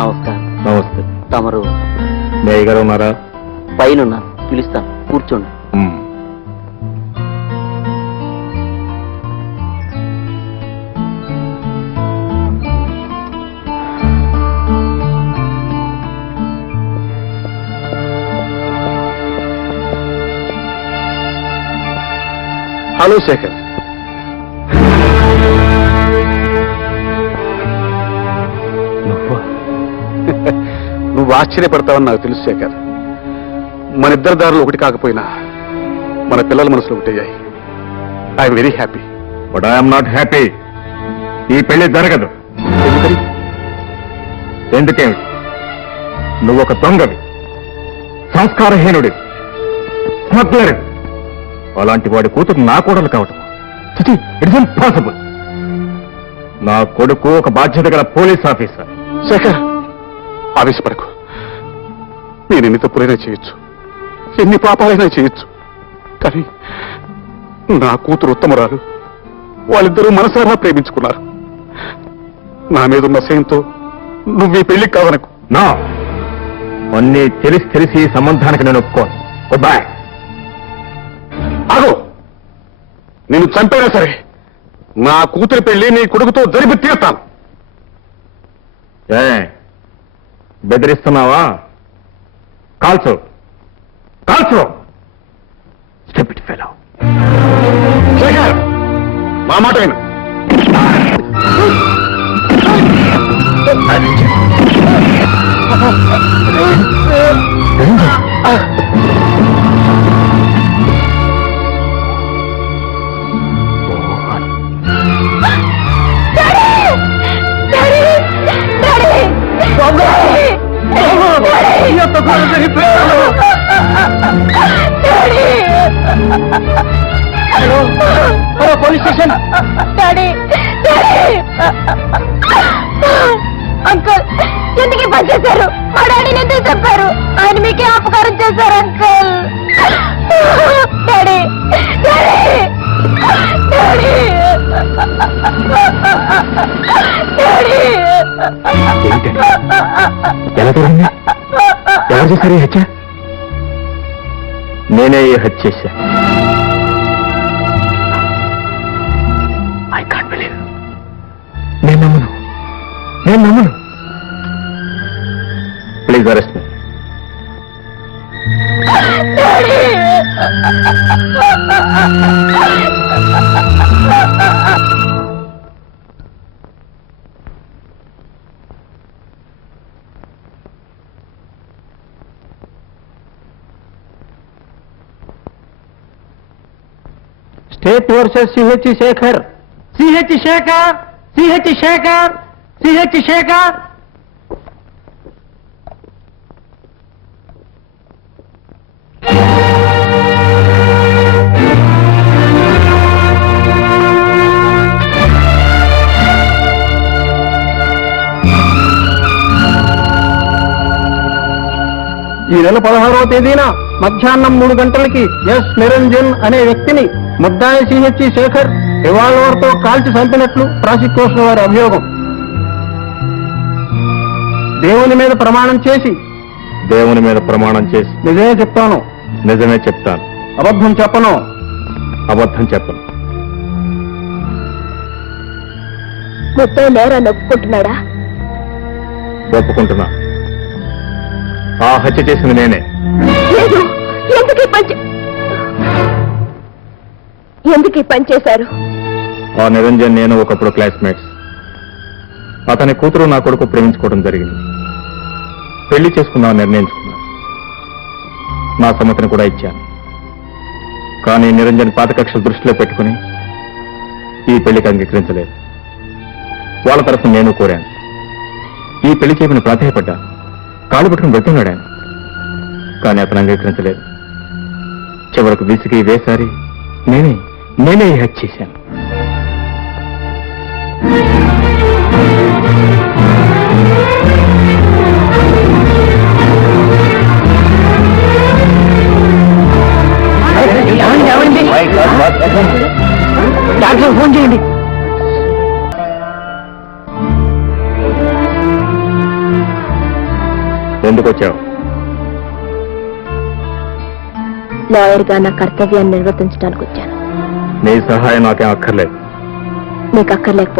నమస్కారం. నమస్తే. తమరు మీ అయ్యగారు ఉన్నారా? పైన పిలుస్తాను, కూర్చోండి. హలో శేఖర్. నువ్వు ఆశ్చర్యపడతావని నాకు తెలుసు శేఖర్. మన ఇద్దరు దారులు ఒకటి కాకపోయినా మన పిల్లల మనసులో ఒకటయ్యాయి. I'm very happy. But I'm not happy. ఈ పెళ్లి జరగదు. ఎందుకేమిటి? నువ్వు ఒక దొంగవి, సంస్కారహీనుడి, స్మగ్లర్. అలాంటి వాడి కూతురు నా కోడలు కావటం ఇట్స్ ఇంపాసిబుల్. నా కొడుకు ఒక బాధ్యత గల పోలీస్ ఆఫీసర్. శేఖర్, ఆవేశపడకు. నేను ఎన్ని తప్పులైనా చేయొచ్చు, ఎన్ని పాపాలైనా చేయొచ్చు, కానీ నా కూతురు ఉత్తమరాలు. వాళ్ళిద్దరూ మనసారా ప్రేమించుకున్నారు. నా మీద ఉన్న సయంతో నువ్వు ఈ పెళ్లికి కాదనకు. నా అన్నీ తెలిసి ఈ సంబంధానికి నేను ఒప్పుకోను. Good bye. ఆగో, నేను చంపైనా సరే నా కూతురి పెళ్లి నీ కొడుకుతో జరిపి తీరుతాను. బెదిరిస్తున్నావా? కాల్చో కాల్చో. Stupid fellow. శేఖర్, మా మాట విను. Police station. అంకుల్, ఎందుకు పనిచేశారు? మా డాడీని ఎందుకు చెప్పారు? ఆయన మీకే అపకారం చేశారు అంకుల్. Daddy daddy daddy. ఎలా జరిగింది? ఎవరు చేశారు ఈ హత్య? నేనే ఈ హత్య చేశా. I can't believe. నేను నమ్మను. Please arrest me. State versus CH Shekhar. CH Shekhar. ఈ నెల 16వ తేదీన మధ్యాహ్నం 3 గంటలకి ఎస్ నిరంజన్ అనే వ్యక్తిని ముద్దాయి సిహెచ్ శేఖర్ రివాల్వర్తో కాల్చి చంపినట్లు ప్రాసిక్యూషన్ వారి అభియోగం. దేవుని మీద ప్రమాణం చేసి నిజమే చెప్తాను. అబద్ధం చెప్పను. ముద్దాయి నేరాన్ని ఒప్పుకుంటున్నాడా? ఒప్పుకుంటున్నా. ఆ హత్య చేసింది నేనే. లేదు. ఎందుకు ఈ పని చేశారు? ఆ నిరంజన్ నేను ఒకప్పుడు క్లాస్మేట్స్. అతని కూతురు నా కొడుకు ప్రేమించుకోవడం జరిగింది. పెళ్లి చేసుకుందాం నిర్ణయించుకున్నా. నా సమ్మతిని కూడా ఇచ్చాను. కానీ నిరంజన్ పాత కక్ష దృష్టిలో పెట్టుకుని ఈ పెళ్లికి అంగీకరించలేదు. వాళ్ళ తరఫున నేను కోరాను. ఈ పెళ్లి చేయమని ప్రాధాయపడ్డాను. కాళ్ళు పట్టుకుని వెళ్తున్నాడు ఆయన. కానీ అతను అంగీకరించలేదు. చివరకు విసిగి వేసారి నేనే ఈ హత్య చేశాను. డాక్టర్ ఫోన్ చేయండి. ఎందుకు వచ్చావు? లాయర్గా నా కర్తవ్యాన్ని నిర్వర్తించడానికి వచ్చాను. నీ సహాయం నాకేం అక్కర్లేదు. నీకు అక్కర్లేకపోవచ్చు.